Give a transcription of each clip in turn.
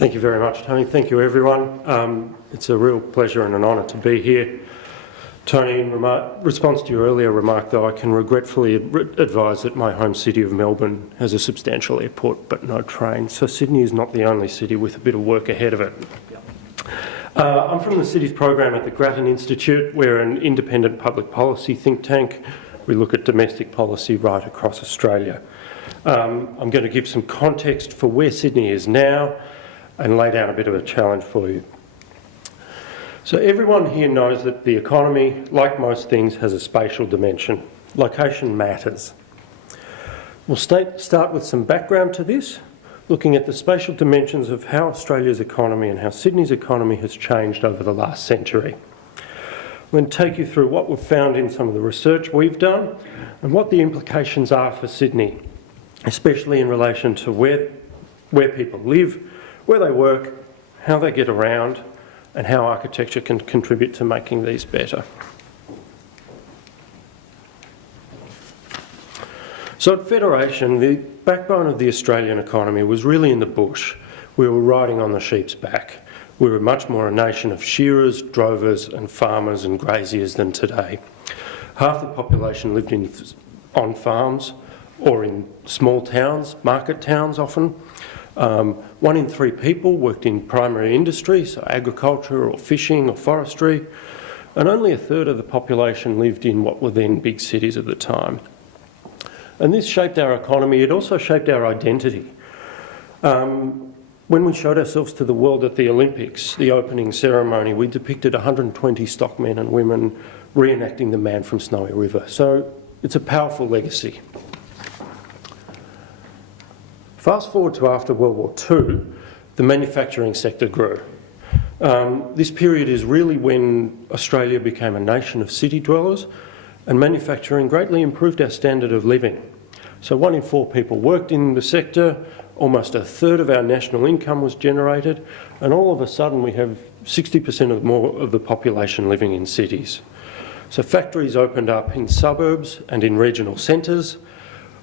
Thank you very much, Tony. Thank you, everyone. It's a real pleasure and an honour to be here. Tony, in response to your earlier remark, though, I can regretfully advise that my home city of Melbourne has a substantial airport but no trains, so Sydney is not the only city with a bit of work ahead of it. I'm from the Cities program at the Grattan Institute. We're an independent public policy think tank. We look at domestic policy right across Australia. I'm going to give some context for where Sydney is now and lay down a bit of a challenge for you. So everyone here knows that the economy, like most things, has a spatial dimension. Location matters. We'll start with some background to this, looking at the spatial dimensions of how Australia's economy and how Sydney's economy has changed over the last century. We'll then take you through what we've found in some of the research we've done and what the implications are for Sydney, especially in relation to where people live, where they work, how they get around, and how architecture can contribute to making these better. So at Federation, the backbone of the Australian economy was really in the bush. We were riding on the sheep's back. We were much more a nation of shearers, drovers and farmers and graziers than today. Half the population lived on farms or in small towns, market towns often. 1 in 3 people worked in primary industry, so agriculture or fishing or forestry, and only a third of the population lived in what were then big cities at the time. And this shaped our economy. It also shaped our identity. When we showed ourselves to the world at the Olympics, the opening ceremony, we depicted 120 stockmen and women reenacting the Man from Snowy River. So it's a powerful legacy. Fast forward to after World War II, the manufacturing sector grew. This period is really when Australia became a nation of city dwellers, and manufacturing greatly improved our standard of living. So 1 in 4 people worked in the sector, almost a third of our national income was generated, and all of a sudden we have 60% or more of the population living in cities. So factories opened up in suburbs and in regional centres.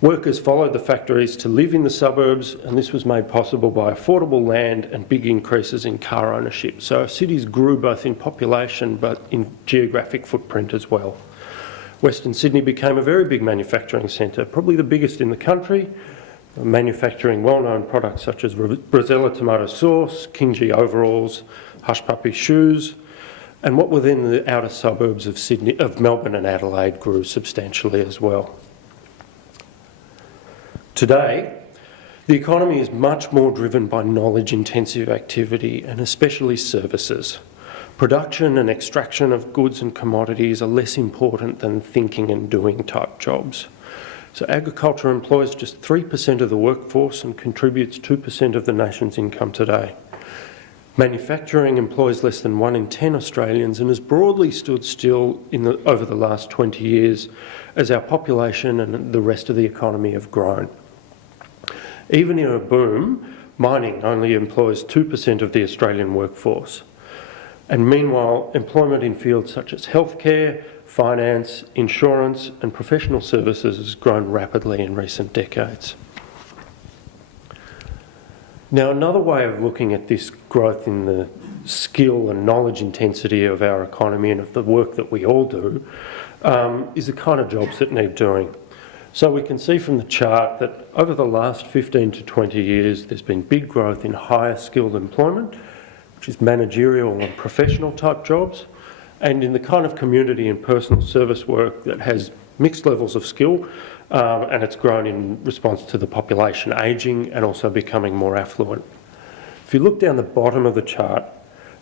Workers followed the factories to live in the suburbs, and this was made possible by affordable land and big increases in car ownership. So our cities grew both in population but in geographic footprint as well. Western Sydney became a very big manufacturing centre, probably the biggest in the country, manufacturing well-known products such as Brazella tomato sauce, Kingi overalls, Hush Puppy shoes, and what were then the outer suburbs of Melbourne and Adelaide grew substantially as well. Today, the economy is much more driven by knowledge-intensive activity and especially services. Production and extraction of goods and commodities are less important than thinking and doing type jobs. So agriculture employs just 3% of the workforce and contributes 2% of the nation's income today. Manufacturing employs less than 1 in 10 Australians and has broadly stood still over the last 20 years as our population and the rest of the economy have grown. Even in a boom, mining only employs 2% of the Australian workforce. And meanwhile, employment in fields such as healthcare, finance, insurance and professional services has grown rapidly in recent decades. Now, another way of looking at this growth in the skill and knowledge intensity of our economy and of the work that we all do is the kind of jobs that need doing. So we can see from the chart that over the last 15 to 20 years, there's been big growth in higher skilled employment, which is managerial and professional type jobs, and in the kind of community and personal service work that has mixed levels of skill, and it's grown in response to the population ageing and also becoming more affluent. If you look down the bottom of the chart,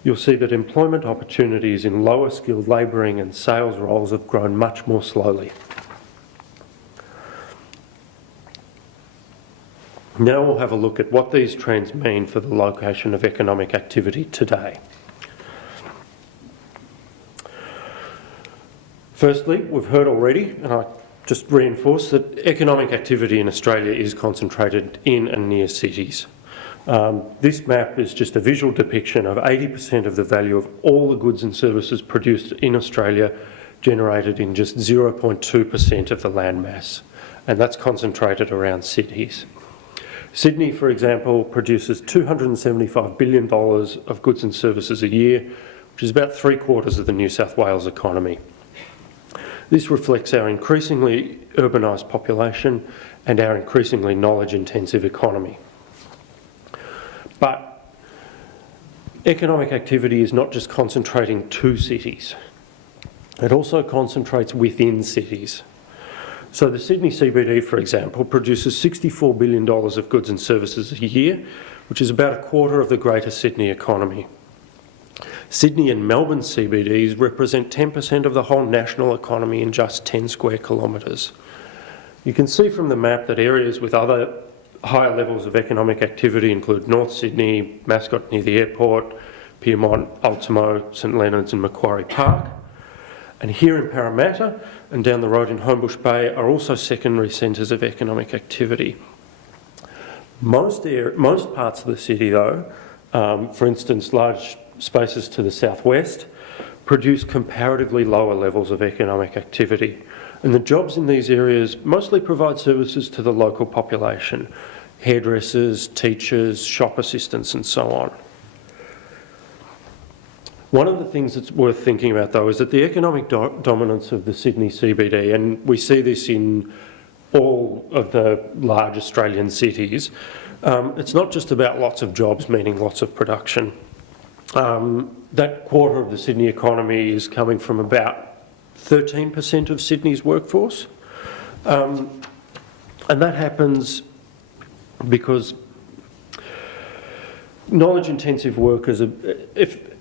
you'll see that employment opportunities in lower skilled labouring and sales roles have grown much more slowly. Now we'll have a look at what these trends mean for the location of economic activity today. Firstly, we've heard already, and I just reinforce that economic activity in Australia is concentrated in and near cities. This map is just a visual depiction of 80% of the value of all the goods and services produced in Australia generated in just 0.2% of the land mass, and that's concentrated around cities. Sydney, for example, produces $275 billion of goods and services a year, which is about 3/4 of the New South Wales economy. This reflects our increasingly urbanised population and our increasingly knowledge-intensive economy. But economic activity is not just concentrating to cities. It also concentrates within cities. So the Sydney CBD, for example, produces $64 billion of goods and services a year, which is about 1/4 of the Greater Sydney economy. Sydney and Melbourne CBDs represent 10% of the whole national economy in just 10 square kilometres. You can see from the map that areas with other higher levels of economic activity include North Sydney, Mascot near the airport, Pyrmont, Ultimo, St Leonards and Macquarie Park. And here in Parramatta and down the road in Homebush Bay are also secondary centres of economic activity. Most parts of the city though, for instance large spaces to the southwest, produce comparatively lower levels of economic activity. And the jobs in these areas mostly provide services to the local population: hairdressers, teachers, shop assistants and so on. One of the things that's worth thinking about though is that the economic dominance of the Sydney CBD, and we see this in all of the large Australian cities, it's not just about lots of jobs meaning lots of production. That 1/4 of the Sydney economy is coming from about 13% of Sydney's workforce. And that happens because knowledge-intensive workers are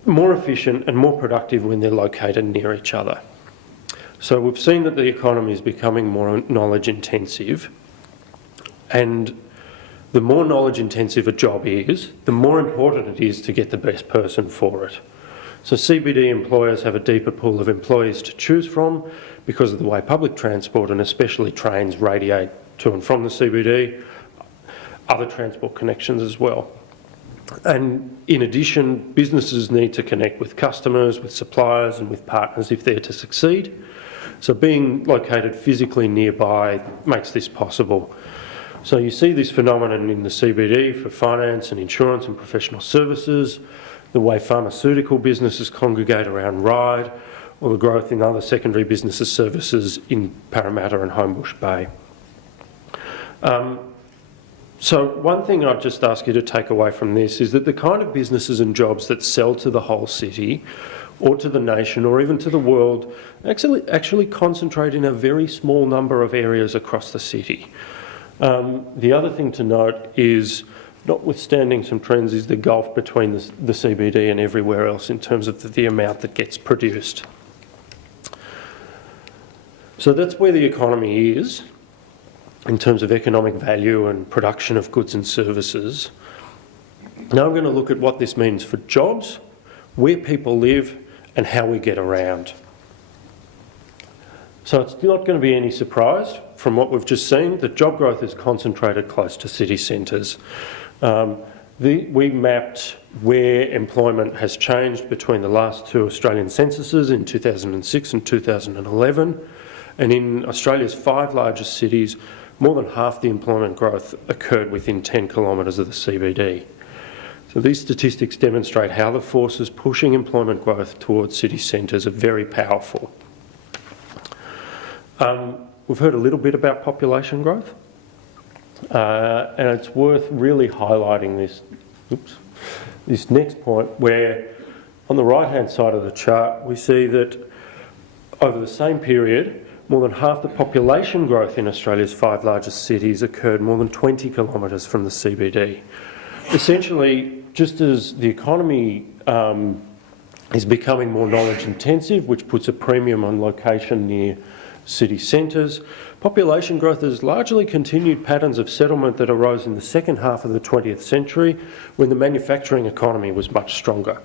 more efficient and more productive when they're located near each other. So we've seen that the economy is becoming more knowledge-intensive, and the more knowledge-intensive a job is, the more important it is to get the best person for it. So CBD employers have a deeper pool of employees to choose from because of the way public transport and especially trains radiate to and from the CBD, other transport connections as well. And in addition, businesses need to connect with customers, with suppliers and with partners if they're to succeed. So being located physically nearby makes this possible. So you see this phenomenon in the CBD for finance and insurance and professional services, the way pharmaceutical businesses congregate around Ryde, or the growth in other secondary businesses services in Parramatta and Homebush Bay. So one thing I'd just ask you to take away from this is that the kind of businesses and jobs that sell to the whole city or to the nation or even to the world actually concentrate in a very small number of areas across the city. The other thing to note is, notwithstanding some trends, is the gulf between the CBD and everywhere else in terms of the amount that gets produced. So that's where the economy is in terms of economic value and production of goods and services. Now I'm going to look at what this means for jobs, where people live and how we get around. So it's not going to be any surprise from what we've just seen that job growth is concentrated close to city centres. We mapped where employment has changed between the last two Australian censuses in 2006 and 2011, and in Australia's 5 largest cities, more than half the employment growth occurred within 10 kilometres of the CBD. So these statistics demonstrate how the forces pushing employment growth towards city centres are very powerful. We've heard a little bit about population growth, and it's worth really highlighting this next point, where on the right-hand side of the chart we see that over the same period, more than half the population growth in Australia's 5 largest cities occurred more than 20 kilometres from the CBD. Essentially, just as the economy is becoming more knowledge intensive, which puts a premium on location near city centres, population growth has largely continued patterns of settlement that arose in the second half of the 20th century when the manufacturing economy was much stronger.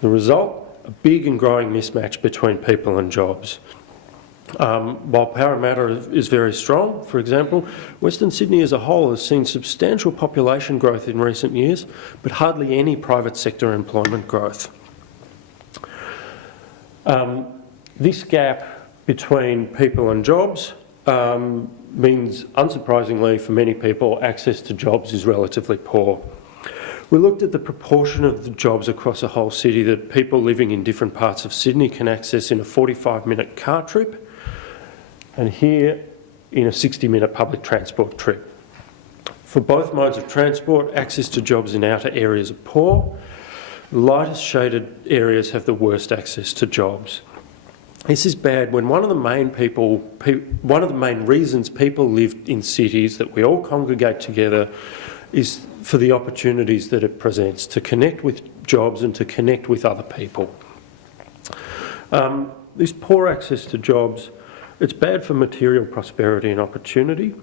The result, a big and growing mismatch between people and jobs. While Parramatta is very strong, for example, Western Sydney as a whole has seen substantial population growth in recent years, but hardly any private sector employment growth. This gap between people and jobs means, unsurprisingly for many people, access to jobs is relatively poor. We looked at the proportion of the jobs across a whole city that people living in different parts of Sydney can access in a 45-minute car trip, and here in a 60-minute public transport trip. For both modes of transport, access to jobs in outer areas are poor. The lightest shaded areas have the worst access to jobs. This is bad when one of the main reasons people live in cities, that we all congregate together, is for the opportunities that it presents to connect with jobs and to connect with other people. This poor access to jobs, it's bad for material prosperity and opportunity.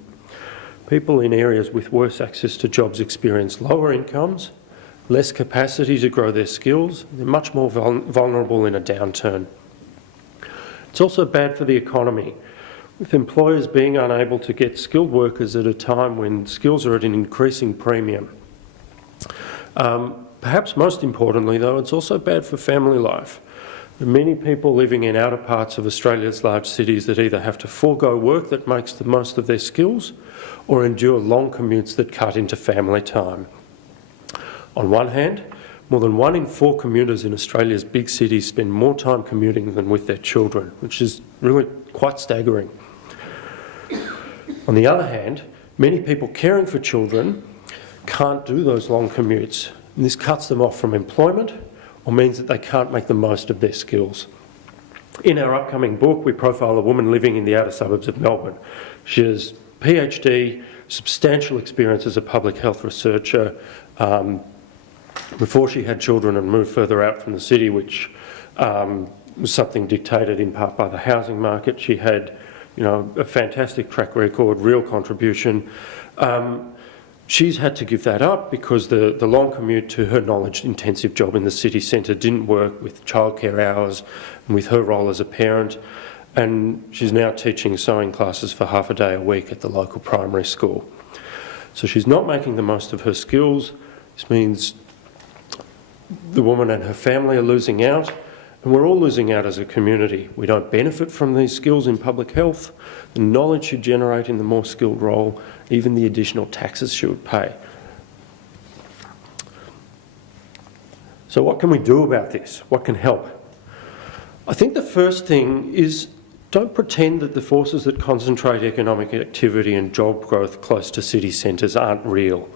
People in areas with worse access to jobs experience lower incomes, less capacity to grow their skills. They're much more vulnerable in a downturn. It's also bad for the economy, with employers being unable to get skilled workers at a time when skills are at an increasing premium. Perhaps most importantly, though, it's also bad for family life. There are many people living in outer parts of Australia's large cities that either have to forego work that makes the most of their skills or endure long commutes that cut into family time. On one hand, more than 1 in 4 commuters in Australia's big cities spend more time commuting than with their children, which is really quite staggering. On the other hand, many people caring for children can't do those long commutes, and this cuts them off from employment or means that they can't make the most of their skills. In our upcoming book, we profile a woman living in the outer suburbs of Melbourne. She has PhD, substantial experience as a public health researcher, before she had children and moved further out from the city, which was something dictated in part by the housing market. She had, a fantastic track record, real contribution. She's had to give that up because the long commute to her knowledge-intensive job in the city centre didn't work with childcare hours and with her role as a parent. And she's now teaching sewing classes for half a day a week at the local primary school. So she's not making the most of her skills. This means the woman and her family are losing out, and we're all losing out as a community. We don't benefit from these skills in public health, the knowledge she generates in the more skilled role, even the additional taxes she would pay. So what can we do about this? What can help? I think the first thing is, don't pretend that the forces that concentrate economic activity and job growth close to city centres aren't real.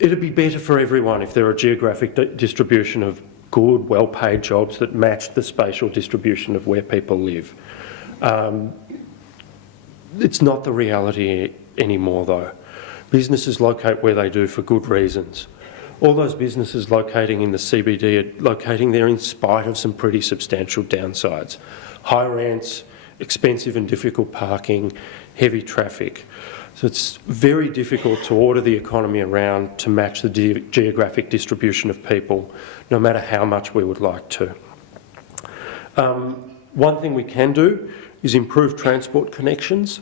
It'd be better for everyone if there were a geographic distribution of good, well-paid jobs that matched the spatial distribution of where people live. It's not the reality anymore, though. Businesses locate where they do for good reasons. All those businesses locating in the CBD are locating there in spite of some pretty substantial downsides. High rents, expensive and difficult parking, heavy traffic. So it's very difficult to order the economy around to match the geographic distribution of people, no matter how much we would like to. One thing we can do is improve transport connections,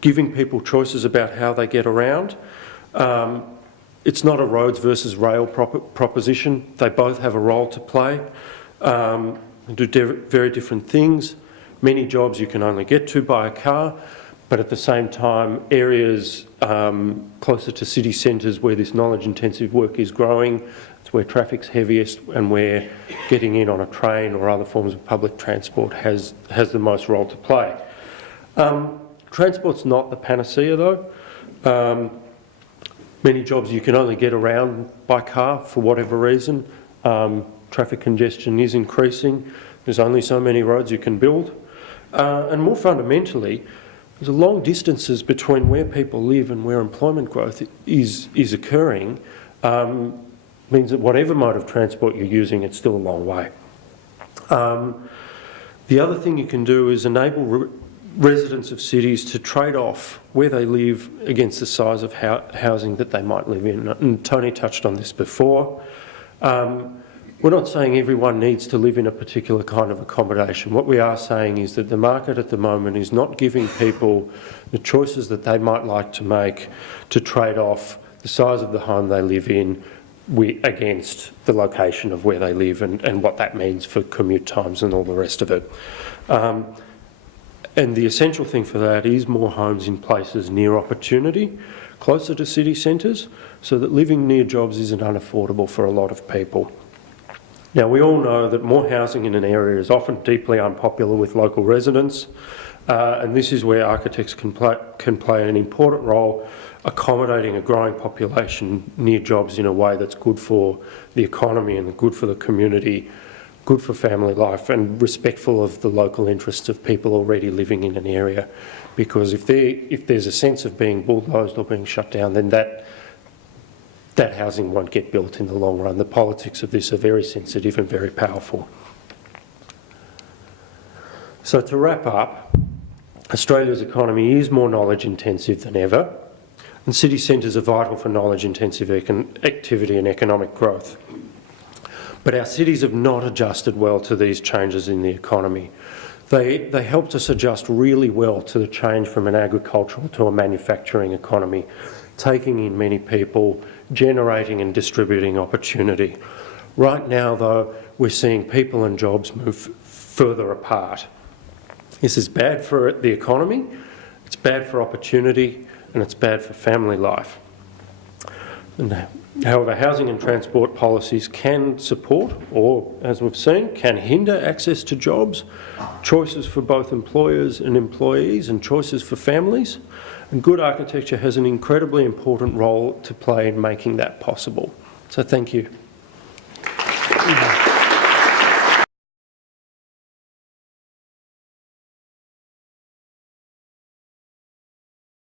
giving people choices about how they get around. It's not a roads versus rail proposition. They both have a role to play, do very different things. Many jobs you can only get to by a car, but at the same time, areas closer to city centres where this knowledge-intensive work is growing, it's where traffic's heaviest and where getting in on a train or other forms of public transport has the most role to play. Transport's not the panacea, though. Many jobs you can only get around by car for whatever reason. Traffic congestion is increasing. There's only so many roads you can build. And more fundamentally, the long distances between where people live and where employment growth is occurring means that whatever mode of transport you're using, it's still a long way. The other thing you can do is enable residents of cities to trade off where they live against the size of housing that they might live in. And Tony touched on this before. We're not saying everyone needs to live in a particular kind of accommodation. What we are saying is that the market at the moment is not giving people the choices that they might like to make to trade off the size of the home they live in against the location of where they live and what that means for commute times and all the rest of it. And the essential thing for that is more homes in places near opportunity, closer to city centres, so that living near jobs isn't unaffordable for a lot of people. Now, we all know that more housing in an area is often deeply unpopular with local residents, and this is where architects can play an important role, accommodating a growing population near jobs in a way that's good for the economy and good for the community, good for family life, and respectful of the local interests of people already living in an area. Because if there's a sense of being bulldozed or being shut down, then that housing won't get built in the long run. The politics of this are very sensitive and very powerful. So to wrap up, Australia's economy is more knowledge intensive than ever, and city centres are vital for knowledge intensive activity and economic growth. But our cities have not adjusted well to these changes in the economy. They helped us adjust really well to the change from an agricultural to a manufacturing economy, taking in many people, generating and distributing opportunity. Right now, though, we're seeing people and jobs move further apart. This is bad for the economy, it's bad for opportunity, and it's bad for family life. However, housing and transport policies can support, or as we've seen, can hinder access to jobs, choices for both employers and employees, and choices for families. And good architecture has an incredibly important role to play in making that possible. So thank you.